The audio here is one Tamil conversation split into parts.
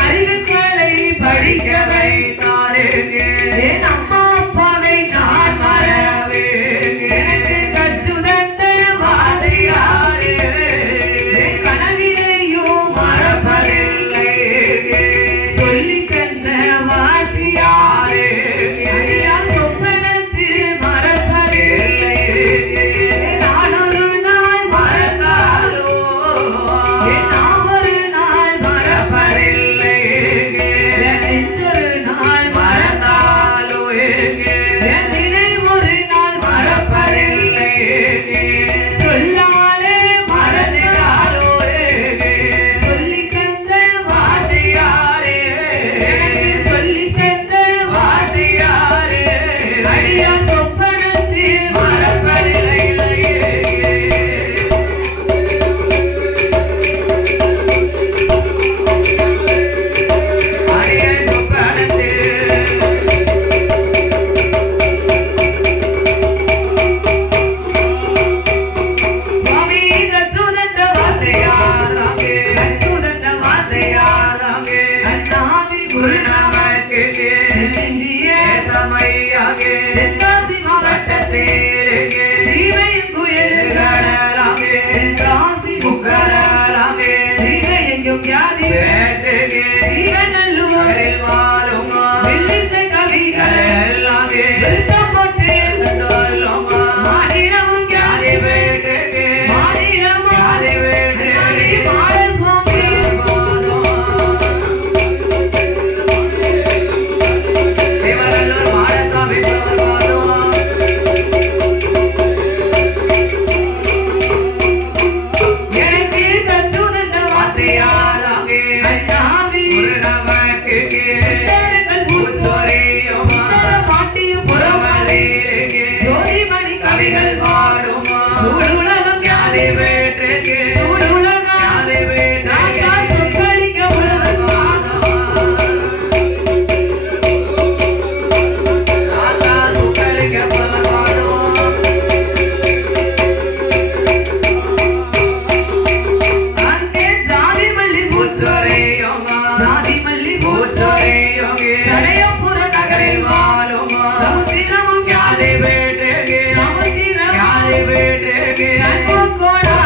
அறிவுகளை படிக்க வைத்தாரே என் அம்மா அப்பாவை நான் மறவே எனக்கு கச்சுதந்த வாதையாரே என் கனவிலையும் மறப்பதில்லை சொல்லி தந்த வாத்தியாரே ஐயா சொப்பனத்தில் மறப்பதில்லை நான் ஒரு நாள் மறந்தாலோ நான் ஒரு நாள் மறப்பதில்லை நெஞ்சொரு நாள் மறந்தாலோ என் நினை ஒரு நாள் மறப்பதில்லை சொல்லாலே மறந்தாலோ சொல்லி தந்த வாத்தியாரே எனக்கு சொல்லி தந்த வாத்தியாரே ஐயா சொப்பனத்தில் மறப்பதில்லை சுவாமி கற்றுதந்த வார்த்தையாராமே கற்றுதந்த வார்த்தையாராமே அண்ணாவி குருநாமக்கு இந்திய சமையாகே தென்காசி மாவட்டத்திலே சீவையும் குயல்கடலாமே தென்காசி முக்கடலாமே சீவையெங்கும் வியாதி வேட்டுகே சீவநல்லூரில் வாழும் வெள்ளிசை கவிகள் எல்லாமே வெள்ளம் போட்டு சொல்லுமா மாநிலமும் வியாதி வேட்டுகே மாநிலமும் வியாதி வேட்டுகே மாலசுவாமி தேவநல்லூர் மாலசுவாமி எனக்கு கற்றுதந்த வார்த்தையாராமே அண்ணாவி குருநாமக்கு உச்சரியும் பாட்டியும் புறமதிலே ஜோதிமணி கவிகள் வாழும் சூடுலகம் யாதி வேற்றுக்கு சூடுலகம் யாதி வேற்றுக்கு சொற்களிக்க அங்கே ஜாதி மல்லி பூச்சொரியும் ஜாதி மல்லி பூச்சொரியும் சடையபுர நகரில் வாழும் சமுத்திரமும் யாதி வேட்டுக்கு சமுத்திரம் யாதி வேட்டுக்கு நன்மோகோடா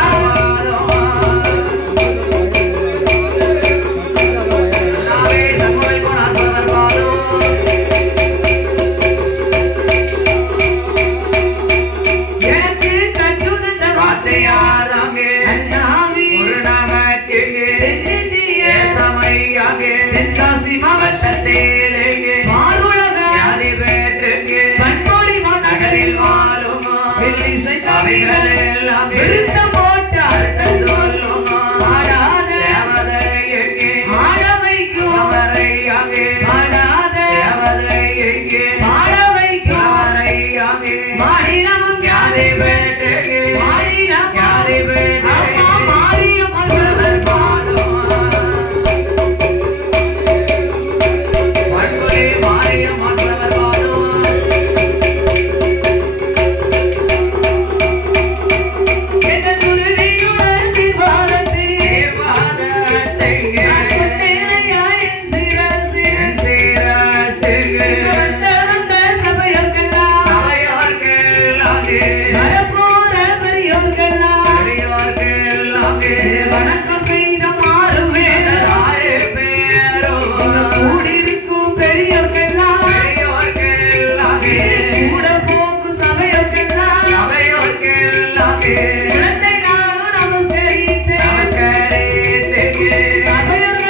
நாவே சமூகல் போனார் வாழும் எனக்கு கற்றுதந்த வார்த்தையாராமே அண்ணாவி குருநாமக்கு இந்திய சமையாகே தென்காசி மாவட்டத்திலே மாறுலகம் யாதி வேற்றுக்கு பண்பொழி நகரில் வாழும் வெள்ளிசை கவிகள் எல்லாம் விருத்த போட்ட அர்த்தம் சொல்லும் பாடாத தேவதையங்கே பாட வைக்கும் அவரையாகே பாடாத தேவதையங்கே பாட வைக்கும் அவரையாகே மாநிலமும் யாதி வேற்றுக்கு மாநிலம் யாதி வேற்றுக்கு மாரியம் மருவர் பாடும் பண்பொழி மாரியம் மருவர் பாடும் வணக்கம் செய்த மாறுவே கூடியிருக்கும் பெரியோர்கெல்லாம் கூட போக்கு சபையோர்கெல்லாம் குழந்தை நானும் நமஸ்கரித்து சபையோர்கள்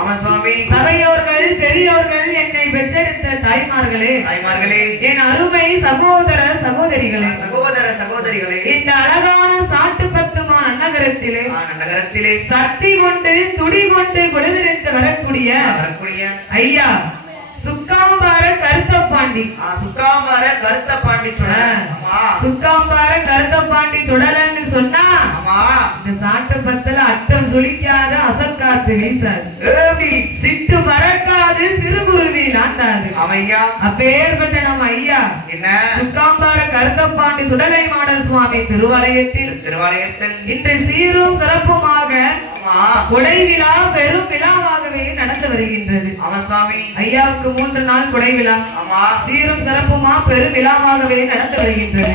ஆமா சுவாமி. சபையோர்கள், பெரியோர்கள், என்னை பெற்றெடுத்த தாய்மார்களே, தாய்மார்களே, என் அருமை சகோதர சகோதரிகளே, சகோதர சகோதரிகளே, இந்த அழகான சாட்டுப்பத்துமா நகரத்திலே நகரத்திலே சக்தி கொண்டு துடி கொண்டு குழுவிருந்து வரக்கூடிய ஐயா சுக்காம்பார கருத்தப்பாண்டி, சுக்காம்பார கருத்தப்பாண்டி சுக்காம்பார கருத்தப்பாண்டி சுடலன்னு சொன்னா இந்த சாட்டு பத்துல அட்டம் சுழிக்காத அசற்காத்து வீசாது, சிட்டு பறக்காது சிறுகுருவி ஆண்டாது. அப்பேற்பட்ட நம்ம ஐயா சுக்காம்பார கருத்தப்பாண்டி சுடலை மாடல் சுவாமி திருவாலயத்தில் இன்று சீரும் சிறப்புமாக கொடை விழா பெரும் விழாவாகவே நடந்து வருகின்றது. ஐயாவுக்கு 3 நாள் கொடை விழா சீரும் சிறப்புமா பெரும் விழாவாகவே நடந்து வருகின்றது.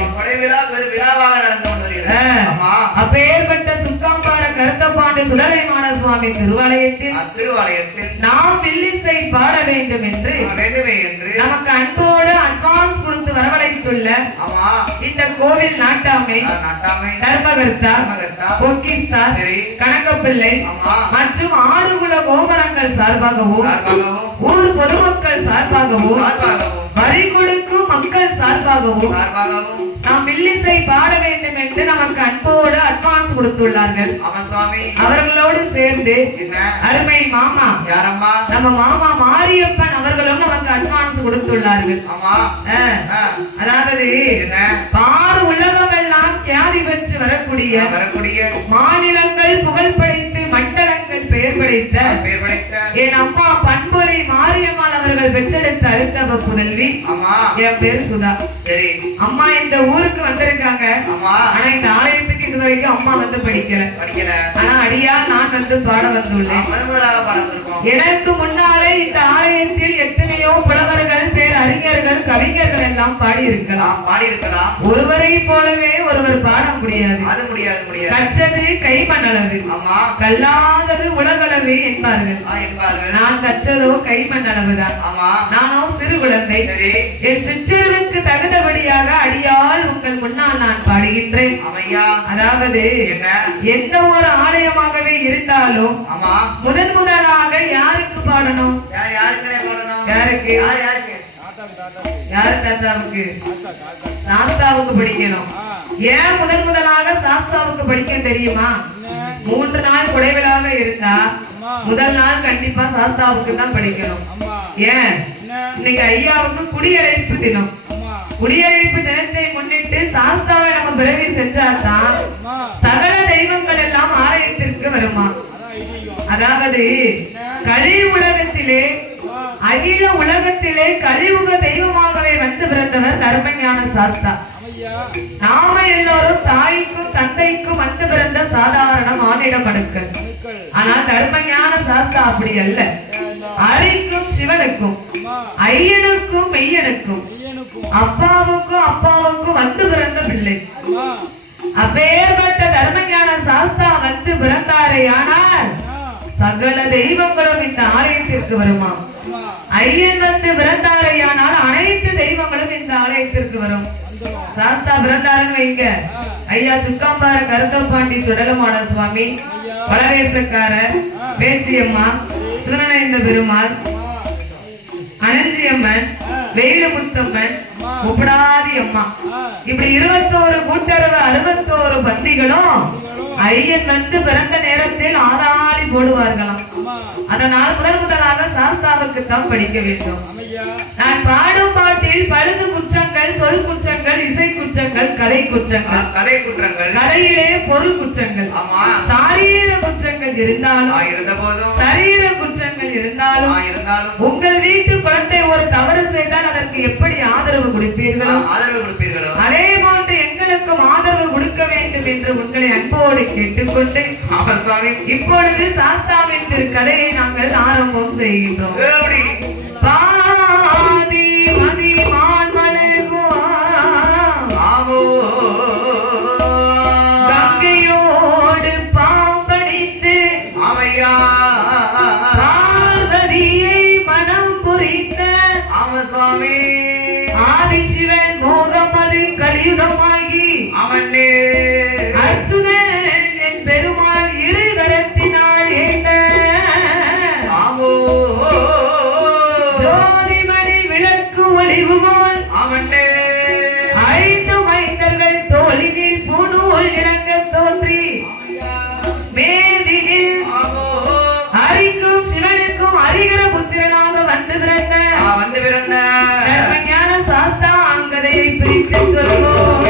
அப்பேற்பட்ட சுக்காம்பார கருத்தப்பாண்டி சுடலைமான சுவாமி திருவாலயத்தில் நாம் வில்லிசை பாட வேண்டும் என்று நமக்கு அன்போடு அட்வான்ஸ் கொடுத்து வரவழைத்துள்ள இந்த கோவில் நாட்டாமை தர்மகர்த்தா பொக்கிஸ்தா கணக்கப்பிள்ளை மற்றும் ஆடுகுல கோபுரங்கள் சார்பாகவும் ஊர் பொதுமக்கள் சார்பாகவும் வரி கொடுக்கும் மக்கள் சார்பாகவும் நாம் வில்லிசை பாட வேண்டும் என்று நமக்கு அன்போடு அட்வான்ஸ் கொடுத்துள்ளார்கள். அவர்களோடு சேர்ந்து அருமை மாமா நம்ம மாமா மாரியப்பன் அவர்களும் நமக்கு அட்வான்ஸ் கொடுத்துள்ளார்கள். அதாவது பார் உலகம் எல்லாம் கியாதி பெற்று வரக்கூடிய மாநிலங்கள் புகழ் படைத்து மண்டலங்கள் பெயர் படைத்த என் அம்மா பண்புரை மாரியம்மாள் அவர்கள் பெற்றெடுத்த அருந்தவ புதல்வி என் பேர் சுதா. அம்மா இந்த ஊருக்கு வந்திருக்காங்க. ஆனா இந்த ஆலயத்துக்கு இது வரைக்கும் அம்மா வந்து படிக்கல. ஆனா அடியா நான் வந்து பாட வந்துள்ளேன். எனக்கு முன்னாலே இந்த ஆலயத்தில் எத்தனையோ புலவர்கள், பேர் அறிஞர்கள், கவிஞர்கள் எல்லாம் பாடி இருக்கலாம். ஒருவரை போலவே ஒருவர் பாட முடியாது. கற்றது கைமண்ணளவு, கல்லாதது உலகளவு என்பார்கள். நான் கற்றதோ கைமண்ணளவுதான். நானோ சிறு குழந்தை. என் சிற்றறிவுக்கு தகுந்தபடியாக அடியால் உங்கள் முன்னால் நான் பாடுகின்றேன். அதாவது எந்த ஒரு ஆலயமாகவே இருந்தாலும் முதலாக யாருக்கு பாடணும்? யாருக்கு? யாரு தாத்தாவுக்கு? சாஸ்தாவுக்கு படிக்கணும். ஏன் முதலாக சாஸ்தாவுக்கு படிக்க தெரியுமா? 3 நாள் குடைவிழாக இருந்தா முதல் நாள் கண்டிப்பா சாஸ்தாவுக்கு தான் படிக்கணும். ஏன்? இன்னைக்கு ஐயாவுக்கு குடியழைப்பு தினம். குடியழைப்பு தினத்தை முன்னிட்டு சாஸ்தாவை நம்ம பிறவி செஞ்சாதான் சகல தெய்வங்கள் எல்லாம் ஆலயத்திற்கு வருமா. அதாவது கலி உலகத்திலே, அகில உலகத்திலே கலியுக தெய்வமாகவே வந்து பிறந்தவர் தர்மஞான சாஸ்தா. நாம எல்லோரும் தாய்க்கும் தந்தைக்கும் வந்து பிறந்த சாதாரண மானிட மனுக்கள். ஆனால் தர்மஞான சாஸ்தா அப்படி அல்ல. அரிக்கும் சிவனுக்கும், ஐயனுக்கும் மெய்யனுக்கும், அப்பாவுக்கும் வந்து பிறந்த பிள்ளை. அப்பேற்பட்ட தர்மஞான சாஸ்தா வந்து பிறந்தாரே ஆனால் சகல தெய்வங்களும் இந்த ஆலயத்திற்கு வருமா. ஐயன் வந்து பிறந்தாரே ஆனால் அனைத்து தெய்வங்களும் இந்த ஆலயத்திற்கு வரும். சாஸ்தா பிறந்தாருன்னு வைங்க, ஐயா சுக்காம்பார கருத்தப்பாண்டி சுடலமான சுவாமி, பலவேசக்காரர், பேச்சியம்மா, சிவனேந்த பெருமாள், அனஞ்சியம்மன், வேலுமுத்தம்மன், உப்படாதி அம்மா, இப்படி 21 கூட்டரவு 61 பந்திகளும் ஐயன் வந்து பிறந்த நேரத்தில் ஆராளி போடுவார்களாம். அதனால் முதலாக சாஸ்தாவுக்கு தான் படிக்க வேண்டும். நான் பாடும் பாட்டில் பழுது குற்றங்கள், சொல் குற்றங்கள், இசை குற்றங்கள், கதை குற்றங்கள், கதையிலே பொருள் குற்றங்கள், சாரீர குற்றங்கள் இருந்தாலும், சரீர குற்றங்கள் இருந்தாலும், உங்கள் வீட்டு குழந்தை ஒரு தவறு செய்தால் அதற்கு எப்படி ஆதரவு கொடுப்பீர்களோ அதே போன்று எங்களுக்கும் ஆதரவு கொடுக்க வேண்டும் என்று உங்களை அன்போடு கேட்டுக்கொண்டு இப்பொழுது சாஸ்தாவின் கதையை நாங்கள் ஆரம்பம் செய்கின்றோம். பாதி மதிமான் மலர்வோ கங்கையோடு பாம்படித்து பார்வதியை மனம் புரித்த ஆதிசிவன் மோகமது கலியுகமாகி அச்சுதன் என் பெருமாள் 2 கரத்தினால் ஏந்த ஒளிவில் பூணூல் இறங்க தோன்றி மேதினில் ஹரிக்கும் சிவனுக்கும் ஹரிகர புத்திரனாக வந்து பிறந்த ஞான சாஸ்தா அங்கதையை பிரித்து சொல்வோம்.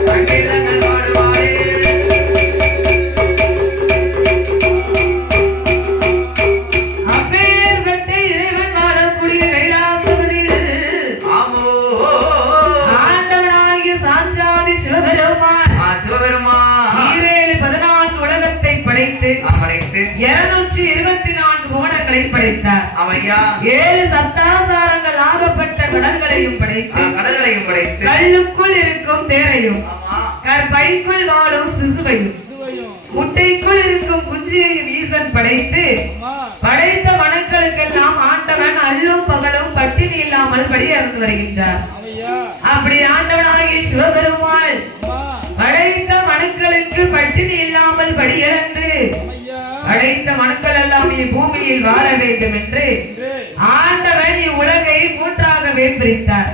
சங்கீத படைத்து 224 புவனங்களை படைத்தார். அவையா 7 சப்தாசாரங்கள் ஆகப்பட்ட கடல்களையும் படைத்து கடல்களையும் படைத்து கல்லுக்குள் இருக்கும் தேரையும் ஆமா கற்பைக்குள் வாழும் சிசுவையும் முட்டைக்குள் இருக்கும் குஞ்சியையும் ஈசன் படைத்து படைத்த மனுக்களுக்கெல்லாம் ஆண்டவன் அல்லும் பகலும் பட்டினி இல்லாமல் படியறந்து வருகின்றார். அப்படி ஆண்டவனாகிய சிவபெருமாள் படைத்த மனுக்களுக்கு பட்டினி இல்லாமல் படியிறந்து படைத்த மனுக்கள் எல்லாம் பூமியில் வாழ வேண்டும் என்று ஆண்டவன் இவ்வுலகை மூன்றாகவே பிரித்தார்.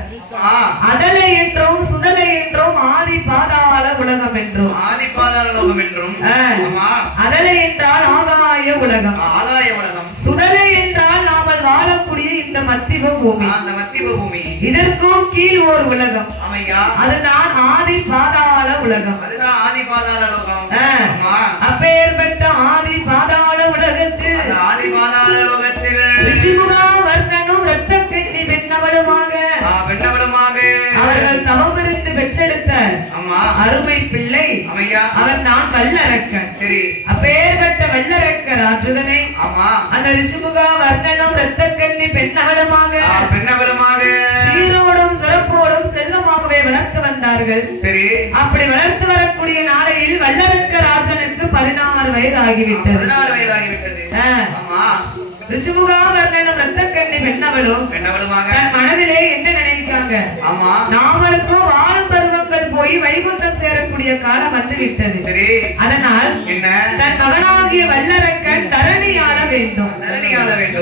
அதலை என்றும் சுடலை என்றும் ஆதி பாதாள உலகம் என்றும் ஆதி பாதாள உலகம் என்றும் அதலை என்றால் ஆகாய உலகம் ஆகாய உலகம் சுடலை என்றால் நாமல் வாழக்கூடிய இந்த மத்திய பூமி அந்த மத்திய பூமி இதற்கும் கீழ் ஓர் உலகம் அவையா அதுதான் ஆதி பாதாள உலகம் அதுதான் ஆதி பாதாள உலகம் அப்பேற்பட்ட ஆதி பாதாள உலகத்தில் ஆதி பாதாள உலகத்தில் ரிஷிமுகா வர்ணனும் இரத்த கண்ணி பெண்ணவளுமாக அவர்கள் தவமிருந்து பெற்றெடுத்த அருமை பிள்ளை அவன் தான் வல்லரக்கன். அப்பேற்பட்ட வல்லரக்க ராஜுதனை அந்த ரிஷிமுகா வர்ணனும் இரத்த கண்ணி பெண்ணவளமாக சீரோடும் சிறப்போடும் செல்வமாகவே வளர்த்து வந்தார்கள். அப்படி வளர்த்து வரக்கூடிய நாளையில் வல்லரக்க ராஜனுக்கு 16 வயது ஆகிவிட்டது. ரிஷிமுகா வர்ணனும் இரத்த கண்ணி பெண்ணவளும் தன் மனதிலே என்ன நினைக்கிறாங்க, நாமளுக்கும் வாழும் பருவங்கள் போய் வைகுண்டம் சேரக்கூடிய காலம் வந்து விட்டது. அதனால் தன் மகனாகிய வல்லரக்கன் தரணி ஆள வேண்டும்,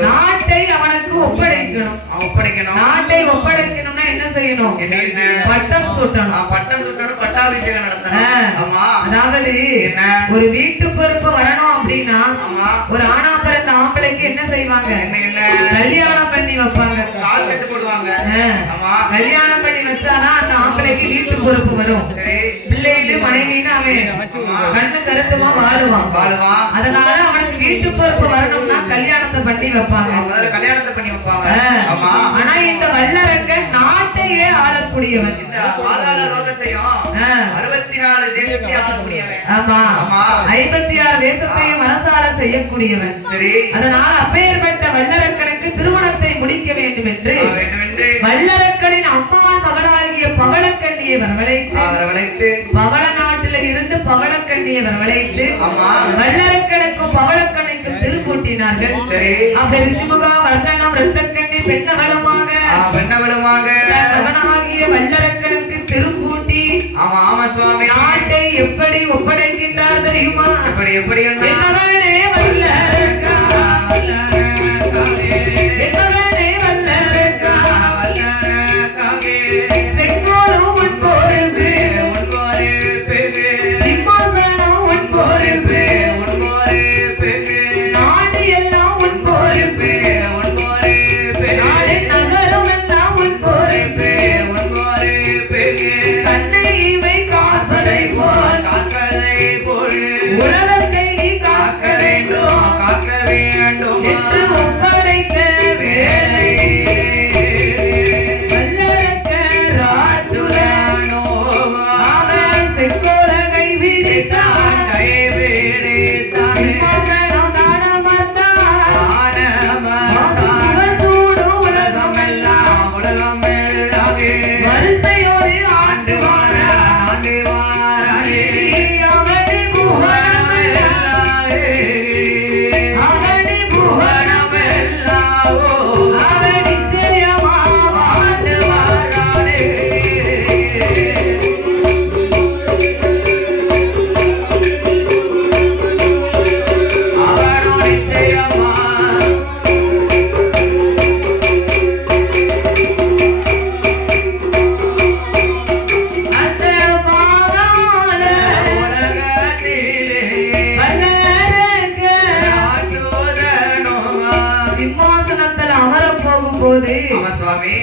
நாட்டை அவனுக்கு ஒப்படைக்கணும். நாட்டை ஒப்படைக்கணும்னா என்ன செய்யணும்? பட்டம் சுட்டணும். பட்டாபிஷேகம் நடத்தணும். அதாவது ஒரு வீட்டு பொறுப்பு வரணும் அப்படின்னா ஒரு ஆணா பிறந்த ஆம்பளைக்கு என்ன செய்வாங்க? கல்யாணம் பண்ணி வைப்பாங்க. கல்யாணம் பண்ணி வச்சாதான் அந்த ஆம்பளைக்கு வீட்டு பொறுப்பு வரும். பிள்ளைட்டு மனைவின்னு அவன் கண்ணு கருத்துமா வாழுவான். அதனால அவனுக்கு வீட்டு பொறுப்பு வரணும்னா கல்யாணத்தை பண்ணி வைப்பாங்க. ஆனா இந்த வல்லரக்கன் நாட்டையே ஆளக்கூடியவன். ஆமா 56 தேசத்தையும் மனசால செய்யக்கூடியவன். அதனால் அப்பேற்பட்ட வல்லரக்கனுக்கு திருமணத்தை முடிக்க வேண்டும் என்று வல்லரக்கனின் அம்மான் மகனாகிய பவளக்கண்ணியை வரவழைத்து பவள நாட்டில இருந்து பவளக்கண்ணியை வரவழைத்து வல்லரக்கனுக்கும் பவளக்கண்ணிக்கும் திருக்கூட்டினார்கள். அப்ப ரிஷிமுகா வர்ணனம் இரத்தக்கண்ணி பெண்ணவளமாக மகனாகிய வல்லரக்கனுக்கு திருக்கூட்டி நாட்டை எப்படி ஒப்படைக்கின்றார் தெரியுமா? எப்படி வல்லரக்கா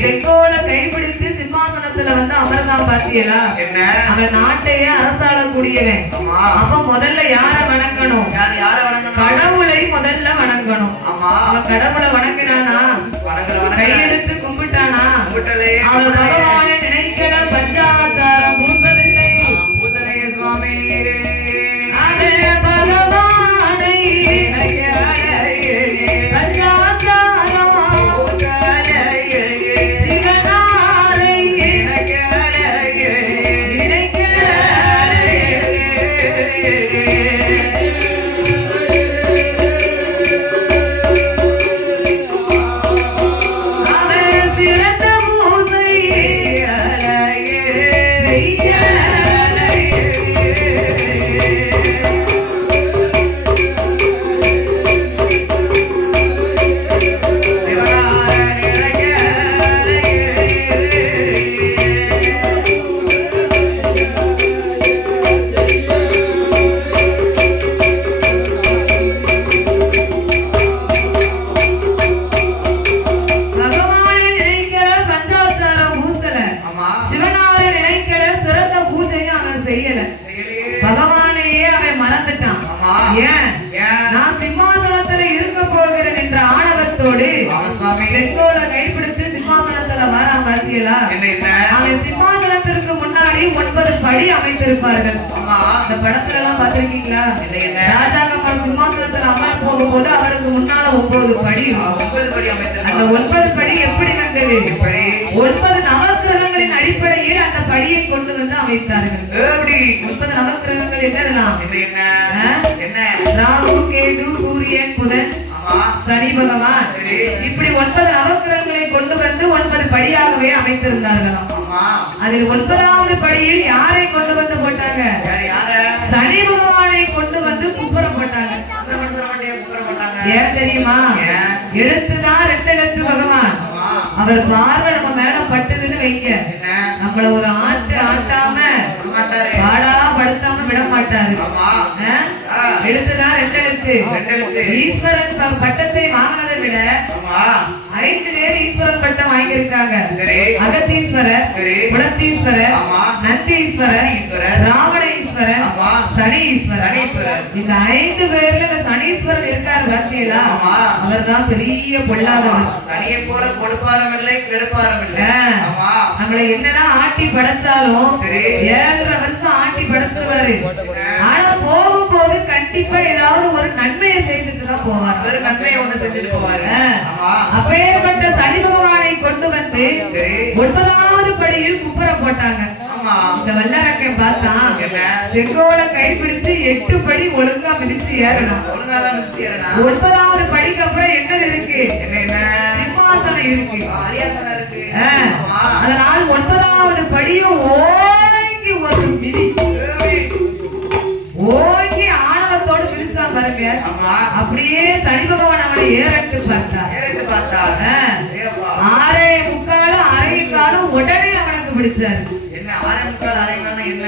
செங்கோலை கைப்பிடித்து சிம்மாசனத்துல வந்து அமர்ந்தான் பாத்தீங்களா? அவன் நாட்டையே அரசாளக்கூடியவன். அப்ப முதல்ல யார வணங்கணும்? கடவுளை முதல்ல வணங்கணும். அவன் கடவுளை வணங்கினானா, கையெடுத்து கும்பிட்டானா, அவன் பகவானை நினைக்கிற பஞ்சாச்சாரம் பூந்ததில்லை. பகவானை செய்யல. செய்யலையே. பகவானையே அவன் மறந்துட்டான். ஆமா. ஏன்? ஏன்? நான் சிம்மாசனத்துல இருக்க போகிறேன் என்ற ஆணவத்தோடு ஆமா சுவாமி. செங்கோலை கைப்பிடித்து சிம்மாசனத்துல வரான். பார்த்தீங்களா? என்ன அவன் சிம்மாசனத்திற்கு முன்னாடி 9 படி அமைத்திருப்பார்கள். ஆமா. இந்த படத்துல எல்லாம் பார்த்திருக்கீங்களா? என்ன? ராஜாங்க சிம்மாசனத்துல அமர் போகும்போது அவருக்கு முன்னால 9 படி இருக்கும். 9 படி அந்த அமைத்திருந்தார். 9 படி எப்படி வந்தது? எப்படி? 9 நவக்கிரகங்களின் அடிப்படையில் அந்த படியை கொண்டு வந்து அமைத்தார்கள். எப்படி? 9 நவக்கிரகங்கள் என்னதெல்லாம்? என்ன என்ன ராகு, கேது, சூரியன், புதன், ஆமா. சனி பகவான், சரி. இப்படி 9 நவக்கிரகங்களை கொண்டு வந்து 9 படியாகவே அமைத்திருந்தார்களாம். ஆமா. அதில் 9வது படியில் யாரை கொண்டு வந்து போட்டாங்க? யார சனி பகவானை கொண்டு வந்து குப்புறம் போட்டாங்க. அந்த மனுஷர மண்டைய குப்புற போட்டாங்க. ஏன் தெரியுமா? ஏன்? எழுத்துதான் ரெட்டெழுத்து பகவான். ஆமா. அவர் பார்வை நம்ம மேல பட்டுதுன்னு வைங்க, என்ன நம்மள ஒரு ஆட்டு ஆட்டாம மாட்டாரு. பாடா படுத்தாம விட மாட்டாரு. ஆமா. எழுத்துதான் ரெட்டெழுத்து. ரெட்டெழுத்து. ஈஸ்வரன் பட்டத்தை வாங்கினதை விட ஆமா. 5 பேர் ஈஸ்வரன் பட்டம் வாங்கியிருக்காங்க. சரி. அகத்தீஸ்வரர், சரி. குலத்தீஸ்வரர், ஆமா. நந்தீஸ்வரர், நந்தீஸ்வரர், ராவண ஈஸ்வரர், ஆமா. சனீஸ்வரர். சனீஸ்வரர். இந்த 5 பேர்ல இந்த சனீஸ்வரர் இருக்காரு பார்த்தீங்களா? ஆமா. அவர்தான் பெரிய பொல்லாதவர். சனியை போல கொடுப்பாரும் இல்லை கெடுப்பாரும் இல்லை. ஆமா. நம்மளை என்னதான் ஆட்டி படைச்சாலும் சரி. 7.5 வருஷம் ஆட்டி படைச்சிருவாரு. ஆனா போகும்போது கண்டிப்பா ஏதாவது ஒரு நன்மையை செய்துட்டு தான் போவார். ஒரு நன்மையை ஒண்ணு செஞ்சுட்டு போவாரு. ஆமா. அப்பேற்பட்ட சனி பகவானை கொண்டு வந்து சரி. 9வது படியில் குப்புற போட்டாங்க. ஆமா. இந்த வல்லரக்கன் பார்த்தான், என்ன? செங்கோலை கைப்பிடிச்சு 8 படி ஒழுங்கா மிதிச்சு ஏறணும். ஒழுங்காதான் நிச்சயம்னா 9வது படிக்கு அப்புறம் என்ன இருக்கு? என்ன சிம்மாசனம் இருக்கு. அரியாசனம் இருக்கு. ஆமா. அதனால் 9வது படியும் ஓங்கி ஒரு மிதி, ஓங்கி ஆணவத்தோடு மிதிச்சா பாருங்க. ஆமா. அப்படியே சனி பகவான் அவனை ஏறட்டு பார்த்தார். ஏறிட்டு பார்த்தா. ஏப்பா. 6.75 அரைக்காலும் உடனே அவனுக்கு பிடிச்சாரு. என்ன ஆரம்பிக்கால் அரைக்கால்னா என்ன?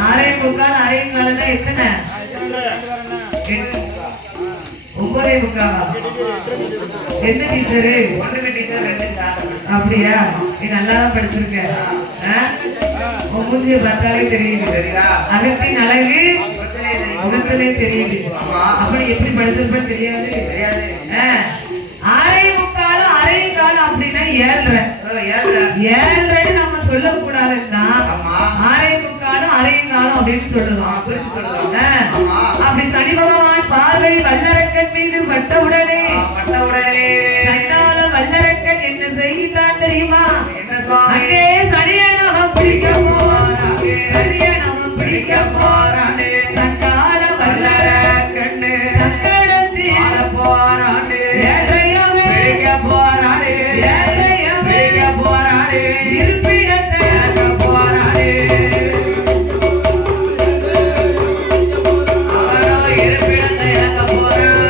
6.75 அரைக்கால்னா எத்தனை? 9.75. என்ன டீச்சரு? ஒண்ணுக்கு டீச்சர் ரெண்டு சாப்பிட்டு. அப்படியா? நீ நல்லாதான் படிச்சிருக்க. உன் மூஞ்சிய பார்த்தாலே தெரியுது. சரிதா? அகத்தின் அழகு பஸ்ஸிலே தெரியும். முகத்திலே தெரியுது. ஆமா. அப்படி எப்படி படிச்சிருப்பேன்னு தெரியாது. தெரியாது. 6.75 அரைக்கால் அப்படின்னா 7.5. ஏழ்ற. 7.5 நம்ம சொல்லக்கூடாதுன்னா ஆமா. 6.75 அரைக்காலம் அப்படின்னு சொல்லுவோம். புரிஞ்சு சொல்லுவோம். ஆமா. அப்படி சனி பகவான் பார்வை வல்லரக்கன் மீது பட்டவுடனே பட்டவுடனே சண்டால வல்லரக்கன் என்ன செய்கிறான் தெரியுமா? என்ன சுவாமி? அங்கே சனியை நாம பிடிக்க போறான், சனியை நாம பிடிக்க போறான். சண்டால வல்லரக்கன் சக்கரத்தில் ஆட போராடு. ஏழையவே பிடிக்க போராடு. ஏழையவே பிடிக்க போராடு. இருப்பிடத்தை இழக்க போராடு. அவரோ இருப்பிடத்தை இழக்க போறான்.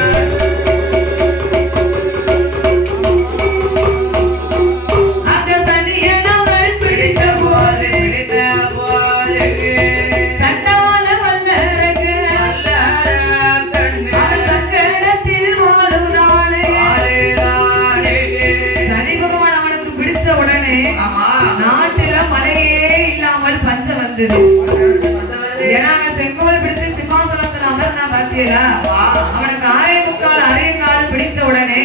அந்த சனியை நாம பிடித்த போது பிடித்த போது சண்டால வல்லரக்கன் வல்லரக்கன் அவன் சக்கரத்தில் வாழுகிறானே. ஆடுகிறானே. சனி பகவான் அவனுக்கு பிடிச்ச உடனே ஆமா. நாட்டுல மழையே இல்லாமல் பஞ்சம் வந்தது. ஏன்னா அவன் செங்கோல் பிடித்து சிம்மாசனத்தில் அமர்ந்தா பார்த்தீங்களா? அவனுக்கு 6.75 அரைக்கால் பிடித்த உடனே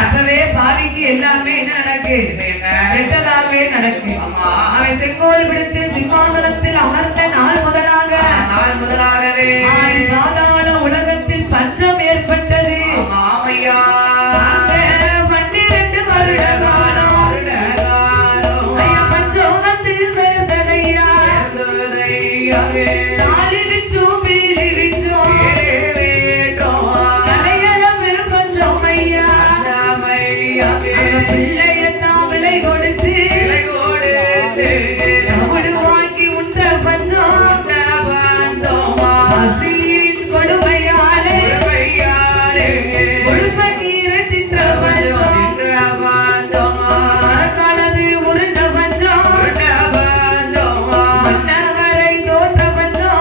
அப்பவே பாவிக்கு எல்லாமே என்ன நடக்கு? கெட்டதாகவே நடக்கு. அவன் செங்கோல் பிடித்து சிம்மாசனத்தில் அமர்ந்த நாள் முதலாக நாள் முதலாகவே ஆதி பாதாள உலகத்தில் பஞ்சம் ஏற்பட்டது. மாமையா அங்க 12 வருட காலம் ஐயா பஞ்சம் வந்து சேர்ந்ததையா. தாலி விச்சும் பீலி விச்சும் கலைகளவில் பஞ்சம் ஐயா. அந்த பிள்ளையத்தான் விலை கொடுத்து தமிழ் வாங்கி உண்ட பஞ்சம் பசியின் கொடுமையாலே கொடுமை நீர தின்ற பஞ்சம் மரக்காலது உருண்ட பஞ்சம் மன்னவரை தோற்ற பஞ்சம்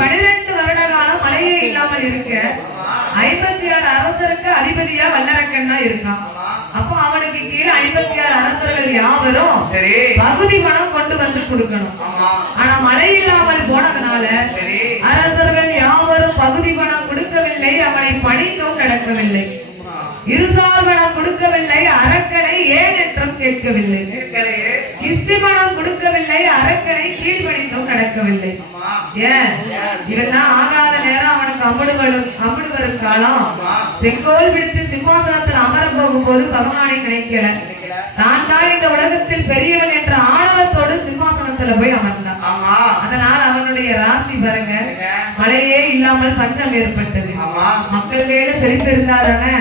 12 வருட காலம் மழையே இல்லாமல் இருக்க 56 அரசருக்கு அதிபதியா வல்லரக்கன் தான் இருக்கான். அப்போ அவனுக்கு கீழே 56 அரசர்கள் யாவரும் சரி பகுதி பணம் கொண்டு வந்து கொடுக்கணும். ஆமா ஆனா மழை இல்லாமல் போனதுனால சரி அரசர்கள் யாவரும் பகுதி பணம் கொடுக்கவில்லை, அவனை பணித்தும் நடக்கவில்லை. இருசார் பணம் கொடுக்கவில்லை, அரக்கனை ஏன் என்றும் கேட்கவில்லை. இருக்கலையே கிஸ்தி பணம் கொடுக்கவில்லை, அரக்கனை கீழ்பணித்தும் நடக்கவில்லை. ஆமா ஏன் இவன் தான் ஆகாத நேரம் அவனுக்கு அமுடு வரும் காலம். செங்கோல் பிடித்து சிம்மாசனத்தில் அமர போகும் போது பகவானை நினைக்கல. தான் தான் இந்த உலகத்தில் பெரியவன் என்ற ஆணவத்தோடு சிம்மாசனத்துல போய் அமர்ந்தான். ஆமா அதனால் அவனுடைய ராசி பாருங்க, மழையே இல்லாமல் பஞ்சம் ஏற்பட்டது. ஆமா மக்கள் கையில செழிப்பு இருந்தாதானே